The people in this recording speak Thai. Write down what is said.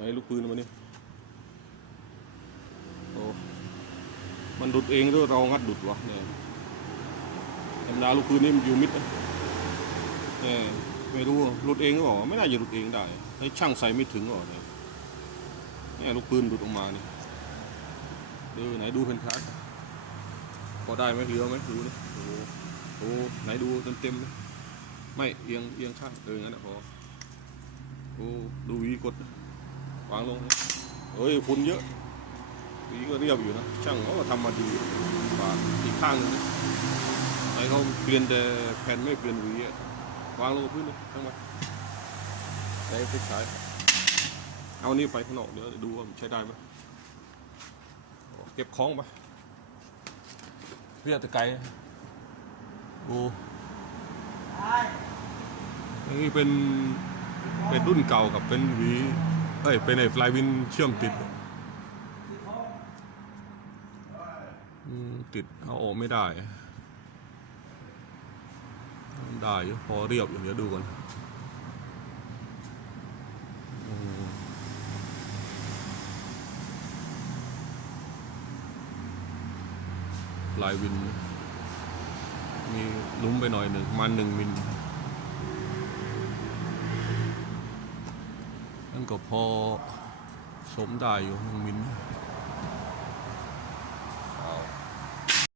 ไหนลูกปืนมานี่โอ้มันดุดเองหรือเรางัดดุดวะเนี่ยธรรมดาลูกปืนนี่มันอยู่มิดนะเนี่ยไม่รู้หลุดเองหรอไม่น่าจะหลุดเองได้ให้ช่างใส่ไม่ถึงหรอเนี่ยเนี่ยลูกปืนหลุดออกมานี่ดูไหนดูเป็นชัดพอได้ไหมเหลือไหมดูนี่โอ้โหโอ้ไหนดูเต็มเต็มเลยไม่เอียงเอียงข้างเอองั้นแหละพอโอ้ดูวีกดนะ วางลงนะเอ้ยฝุ่นเยอะหวีก็เรียบอยู่นะ ช่างเขาก็ทำมาดีกว่าอีกข้างหนึงนะไอ้เขาเปลี่ยนแต่แผ่นไม่เปลี่ยนหวีอะวางลงกับพื้นเลยทั้งหมดได้ไฟฉายเอานี่ไปข้างนอกเดี๋ยวดูว่ามันใช้ได้ไหมโอ้เก็บของไปเรียกตะไกรโอ้นี่เป็นเป็นรุ่นเก่ากับเป็นหวี เอ้ยเป็นไอ้ฟลายวินเชื่อมติดติดเอาออกไม่ได้ ได้อยู่พอเรียบอยู่เดี๋ยวดูก่อนลายวิน มีลุ้มไปหน่อยหนึ่งมันหนึ่งมิลนั่น ก็พอสมได้อยู่หนึ่งมิน